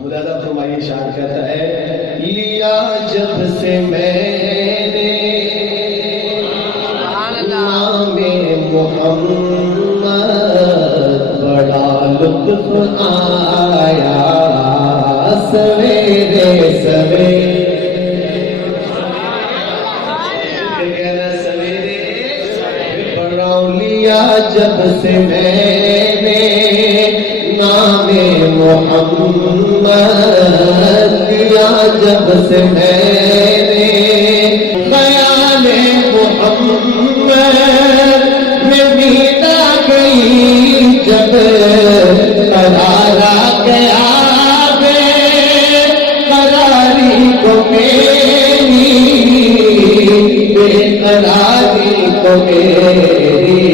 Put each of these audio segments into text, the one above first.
ملازہ فرمائیے، شاعر کہتا ہے لیا جب سے میں نے سویرے سویرے جب سے میں نے نام محمد لیا، جب سے میں نے خیال محمد میں بیتا گئی، جب قرارا گیا بے قراری کو میری، بے قراری کو میری،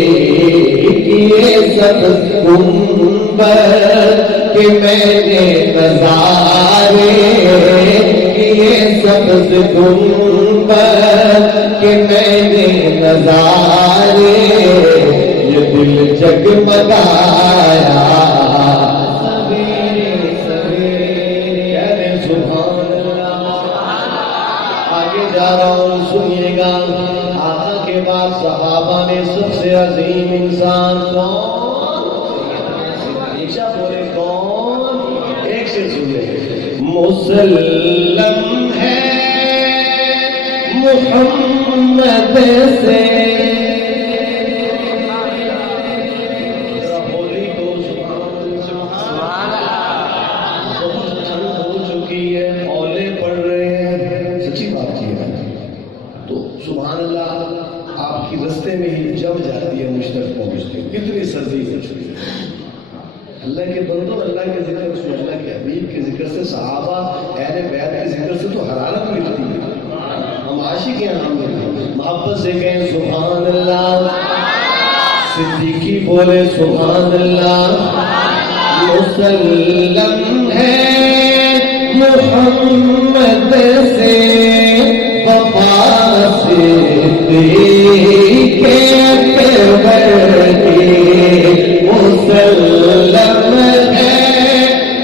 یہ سب گنبد کہ میں نے نظارے، یہ سب گنبد کہ میں نے نظارے، یہ دل جگمگایا سویرے سویرے، کہتے سبحان اللہ۔ آگے جا رہا ہوں سنیے گا، آقا کے بعد صحابہ میں سب سے عظیم انسان کون؟ عائشہ بولے کون؟ ایک سے سنے، مسلم ہے محمد سے، ہولی کو سبحان اللہ، بہت ٹھنڈ ہو چکی ہے، اولے پڑ رہے ہیں، سچی بات یہ ہے تو سبحان اللہ آپ کی رستے میں ہی جم جاتی ہے، مجھ تک پہنچتے کتنی سردی ہو چکی ہے۔ اللہ کے بندوں، اللہ کے ذکر سے، اللہ کے حبیب کے ذکر سے، صحابہ اہل بیت کے ذکر سے تو حرارت ملتی ہے۔ ہم عاشق ہیں، ہم محبت سے کہیں سبحان اللہ، صدیقی بولے سبحان اللہ، مسلم ہے محمد سے وفا صدیق اکبر کی، مسلم ہے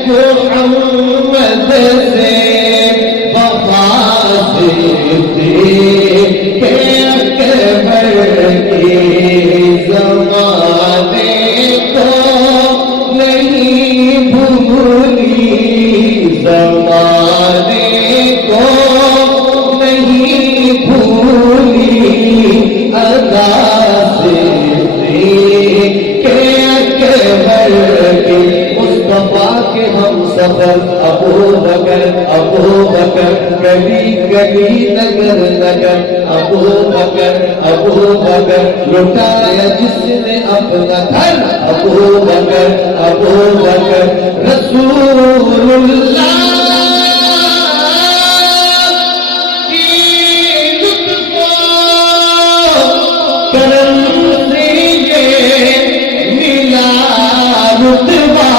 محمد سے وفا صدیق اکبر کی، زمانے کو نہیں بھولی، زمانے کو نہیں بھولی، ادا صدیق اکبر کی، مصطفیٰ کے ہم سفر ابو بکر، ابو بکر گلی گلی نگر نگر، ابو بکر، ابو بکر لٹایا جس نے اپنا گھر، ابو بکر، ابو بکر رسول اللہ کی لطف و کرم سے یہ ملا رتبہ،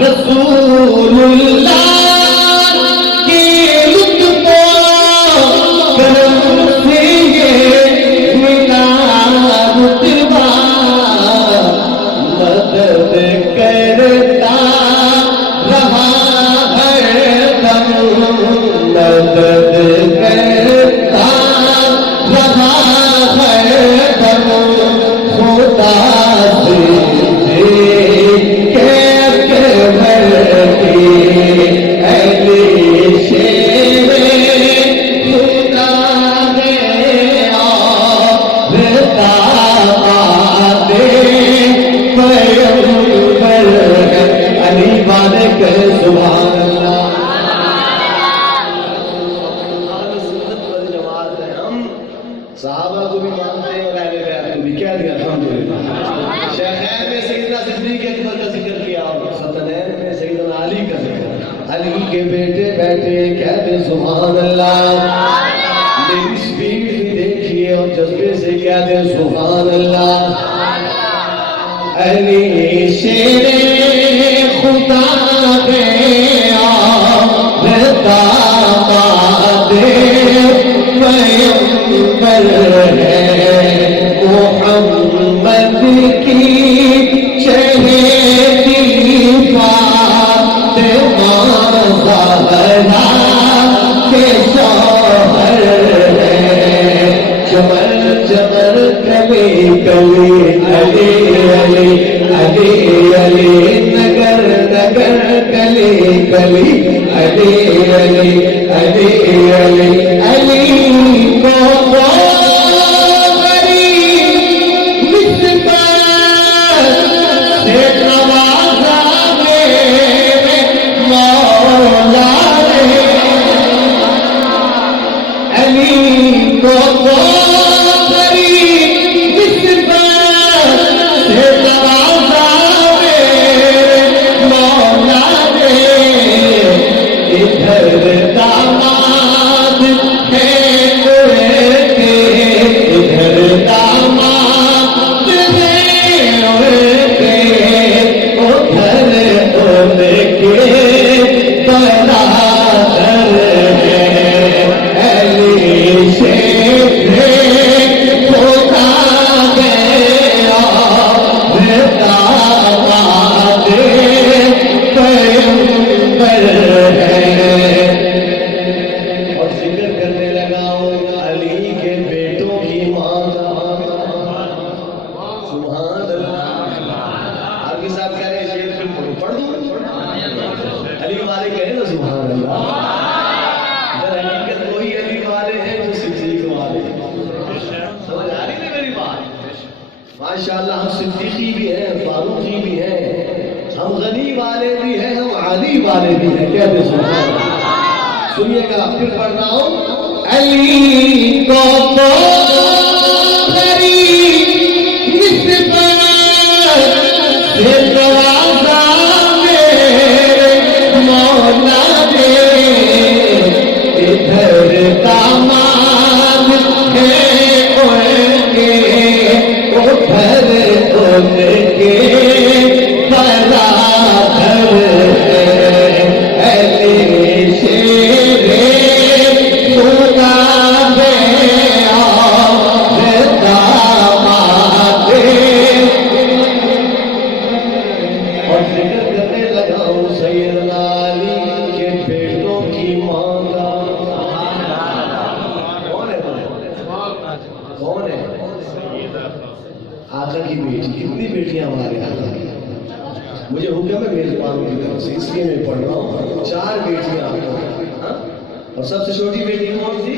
رسول اللہ کی لطف و کرم سے یہ ملا رتبہ، مدد کرتا رہا ہر دم، مدد کرتا رہا ہر دم، خدا سے صحابہ کو بھی مانتے ہیں اور اہل بیت کو بھی، کیا دیا الحمدللہ۔ شیخین میں سیدنا صدیق اکبر کا ذکر کیا اور ستنین میں سیدنا علی کا ذکر، علی کے بیٹے بیٹے کہتے سبحان اللہ، میری سپیڈ بھی دیکھیے اور جذبے سے کہتے سبحان اللہ، علی شیر خدا گیا داماد پیغمبر ہے، محمد کی چہیتی فاطمہ زہرا کے شوہر ہے، چمر چمر کلی کلی علی علی علی علی نگر نگر علی کو تو غریب نسبت سے نوازا میرے مولا نے ادھر داماد ہے ادھر داماد ہے ادھر ان کے برادر ہے علی سے خدا گیا داماد پیغمبر ہے. اور ذکر کرنے لگا ہوں علی کے بیٹوں کی ماں کا. سبحان اللہ. آپ کے ساتھ کہہ رہے ہیں شیر پھر پڑھ دوں. علی والے کہے نا سبحان اللہ. در حقیقت وہی علی والے ہیں جو صدیق والے ہیں. سمجھ آ رہی ہے میری بات؟ ماشاءاللہ ہم صدیقی بھی ہیں، فاروقی بھی ہیں، ہم غنی والے بھی ہیں، ہم علی والے بھی ہیں. کہتے سبحان اللہ. سنیے گا پھر پڑھ رہا ہوں. علی کو تو غریب نسبت سے نوازا میرے مولا نے ادھر داماد ہے ان کے ادھر ان کے برادر ہے علی شیر خدا گیا داماد. اور ذکر کرنے لگا ہوں سیدنا علی کے بیٹوں کی ماں کا. کون ہے؟ کون ہے؟ آقا کی بیٹی. کتنی بیٹیاں ہمارے آقا کی؟ مجھے حکم ہے میزبانوں کی طرف سے، اس لیے میں پڑھ رہا ہوں. 4 بیٹیاں آقا کی. اور سب سے چھوٹی بیٹی کون تھی؟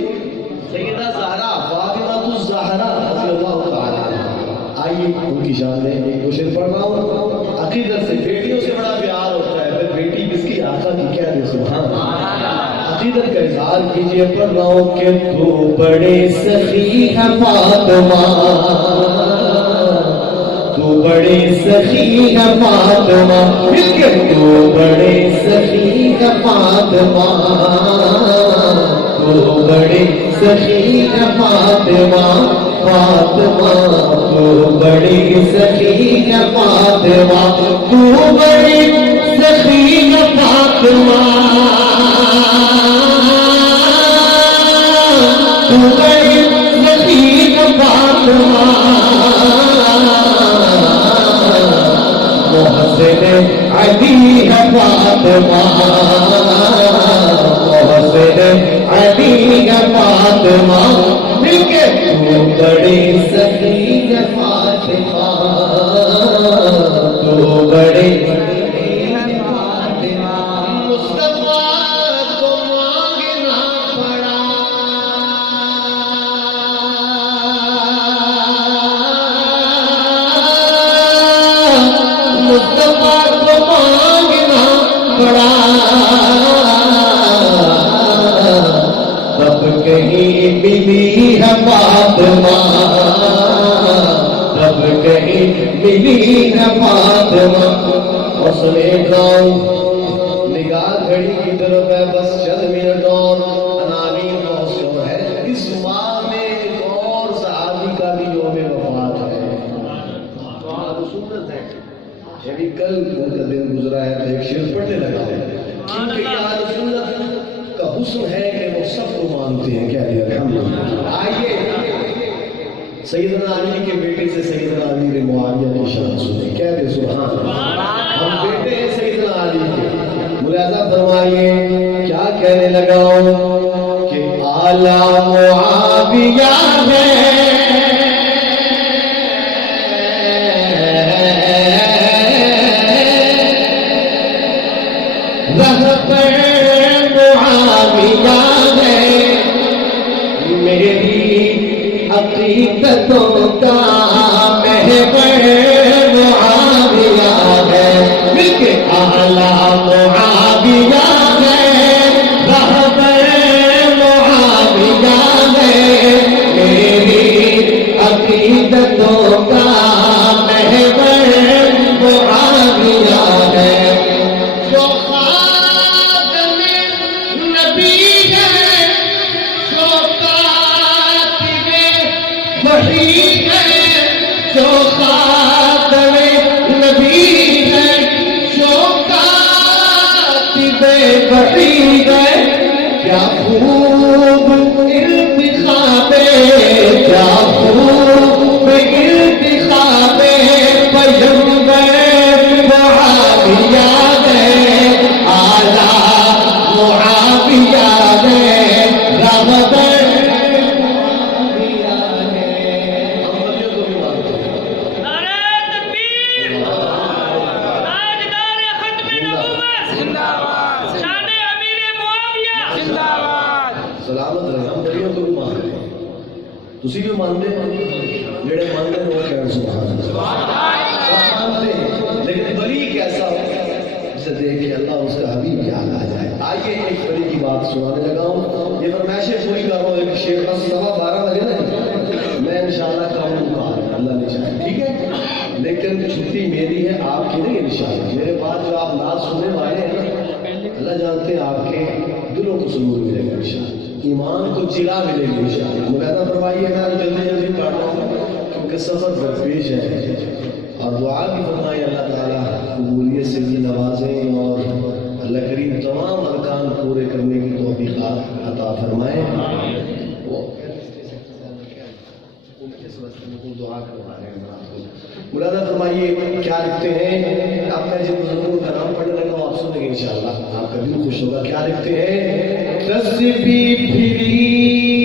سیدہ زہرا فاطمہ الزہرا رضی اللہ تعالیٰ عنہا. آئیے ان کی شان میں ایک کوشش پڑھ رہا ہوں. عقیدت سے بیٹیوں سے بڑا پیار ہوتا ہے، پھر بیٹی کس کی؟ آقا کی. کہہ دے سبحان اللہ. عقیدت کا اظہار کیجیے. پڑھ رہا ہوں کہ تو بڑے سخی ہے فاطمہ، تو بڑے سخی ہے فاطمہ، مل کے تو بڑے سخی ہے فاطمہ، تو بڑے سخی ہے فاطمہ، فاطمہ تو بڑی سخی ہے فاطمہ، تو بڑی سخی ہے فاطمہ، تو بڑی سخی ہے فاطمہ. محسن علی ہے فاطمہ، محسن علی ہے فاطمہ، مل کے تو بڑی سخی ہے فاطمہ، تو بڑی سخی ہے فاطمہ. مصطفیٰ کو مانگنا پڑا، مصطفیٰ کو مانگنا پڑا، تب کہیں ملی ہے فاطمہ، تب کہیں ملی ہے فاطمہ. اور سمیٹ رہا ہوں. نگاہ گھڑی کی طرف ہے، بس چند منٹ اور عناوین موصول ہے. اس ماہ میں ایک اور صحابی کا بھی یوم وفات ہے. سنت ہے. یعنی کل ان کا دن گزرا ہے تو ایک شعر پڑھنے لگا ہے. کیونکہ یہ سنت کا حسن ہے کہ وہ سب کو مانتے ہیں. کیا ہے الحمدللہ. آئیے سیدنا علی کے بیٹے سے سیدنا امیر معاویہ کی شان سنیں. کہہ دے سبحان اللہ. ہم بیٹے ہیں سیدنا علی کے. ملاحظہ فرمائیے کیا کہنے لگا ہوں کہ اعلیٰ معاویہ ہے معاویہ ہے، میری عقیدتوں کا محور معاویہ ہے، مل کے اعلیٰ معاویہ ہے، رہبر معاویہ وحی ہے جو خاتم نبی ہے جو کاتب وحی ہے کیا خوب انتخاب کیا خوب انتخاب پیغمبر معاویہ ہے اعلیٰ معاویہ ہے رغبت سلامت رہے ہم بڑیوں کو بھی مان رہے ہیں تسی بھی مانتے جڑے مانتے ہیں وہ کہہ سبحان اللہ مانتے ہیں لیکن بلی کیسا ہو جسے دیکھ کے اللہ اس کا حبیب یاد آ جائے آئیے ایک بلی کی بات سنانے لگا ہوں یہ فرمائشیں پوری کر رہا ہوں ایک شیخ کا 12:15 بجے نا میں انشاءاللہ کروں گا اللہ نے چاہے ٹھیک ہے لیکن چھٹی میری ہے آپ کی نہیں انشاءاللہ میرے بعد جو آپ ناز سننے والے ہیں اللہ جانتے ہیں آپ کے دلوں کو سرور ملے گا انشاءاللہ ایمان کو چرا ملے گی انشاءاللہ مقدمہ فرمائیے میں جلدی جلدی کاٹ رہا ہوں کیونکہ سفر درپیش ہے اور دعا بھی فرمائے اللہ تعالیٰ قبولیت سے بھی نوازیں اور اللہ کریم تمام ارکان پورے کرنے کی توفیقات عطا فرمائے دعا کروا رہے ہیں مرادہ فرمائیے کیا لکھتے ہیں اب میں جن بزرگوں کا نام پڑھنے لگا ہوں آپ سنیں گے انشاءاللہ آپ کا دل خوش ہوگا کیا لکھتے ہیں تسبیح پھری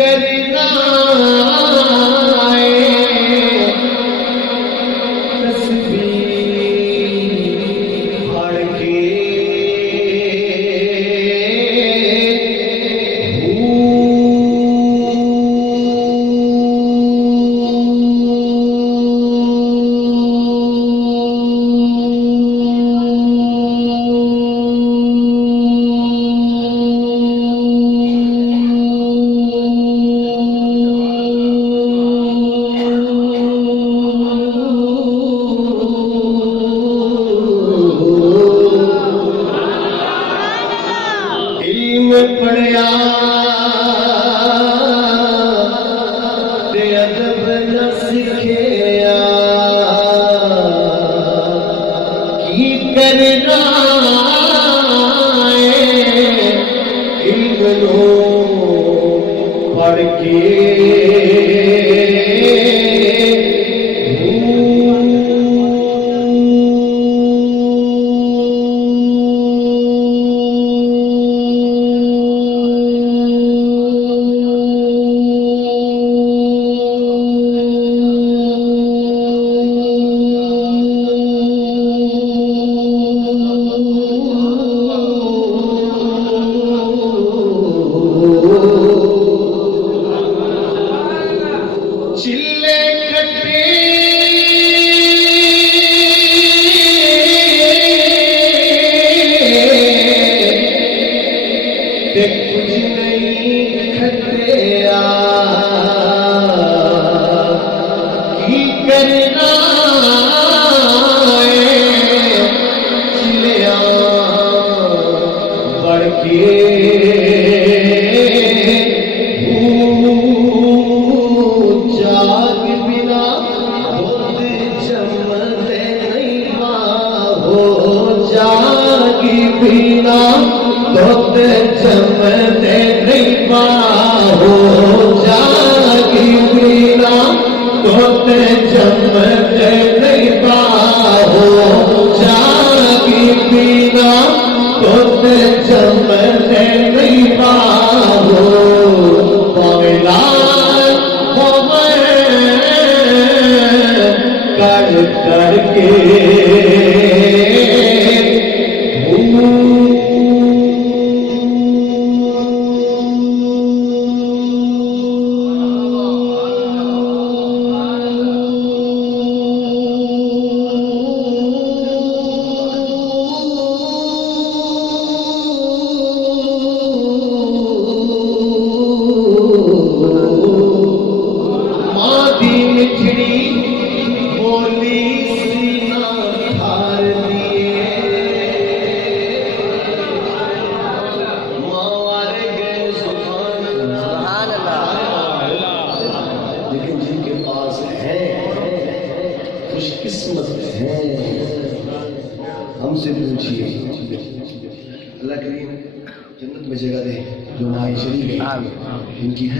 کرنا پڑھ قسمت ہیں. ہم سے پوچھیے. اللہ کریم جنت میں جگہ دے جو ماں شریف ان کی ہے.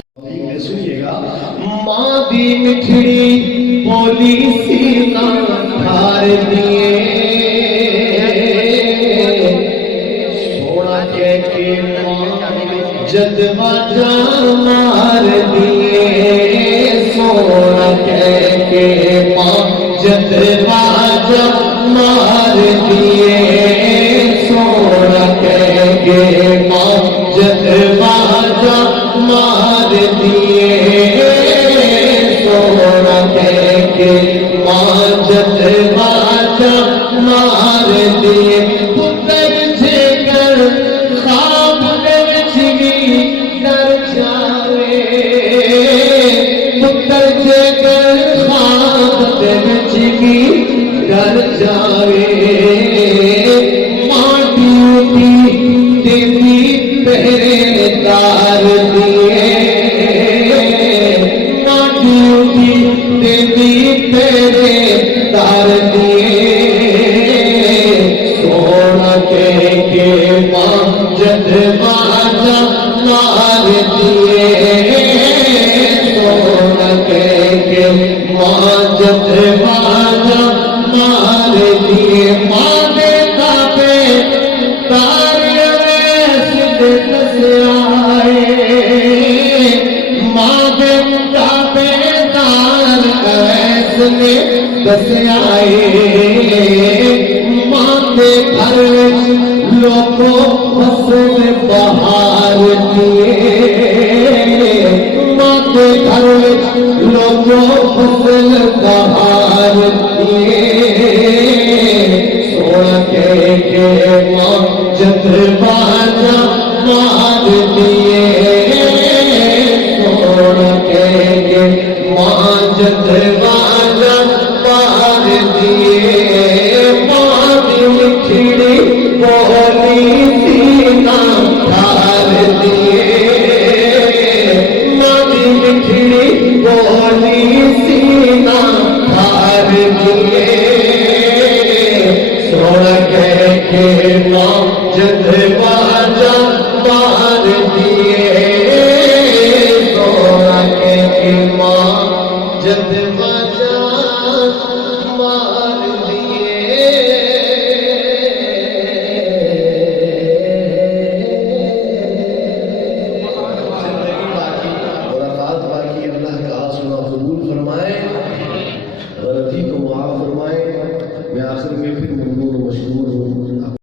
سنیے گا. ماں دی مٹھڑی بولی سینا دھار دیے سونا کہہ کے ماں جد باجا مار دیے سونا کہہ کے ماں جد باجا مار دیے سونا کہہ کے ماں جد باجا مار دیے سونا کہہ کے ماں جد باجا مار دیے پتر جے کر خواب دے وچ بھی ڈر جاوے پتر جے کر خواب دے وچ بھی ڈر جاوے ماں ڈیوٹی دیتی پہرے دار دیے ماں ڈیوٹی دیتی پہرے دار دیے سونا کہہ کے ماں جد باجا مار دیے سونا کہہ کے ماں جد باجا مار دیے ماں دے تابے تار ویس دے دس آئے ماں دے تابے تار ویس دے دس آئے ماں دے گھر لوگوں فصل بہار دیے ماں دے گھر لوگوں فصل بہار دیے سونا کہہ کے ماں جد باجا مار دیے سونا کہہ کے ماں جد باجا مار دیے ماں دی مٹھڑی بولی سینا دھار دیے ماں دی مٹھڑی بولی سینا دھار دیے سونا کہہ کے ماں جد باجا مار دیے سونا کہہ کے ماں جد باجا مار دیے زندگی باقی ملاقات باقی. اللہ کا سنا قبول فرمائے غلطی کو معاف فرمائے. میں آخر میں پھر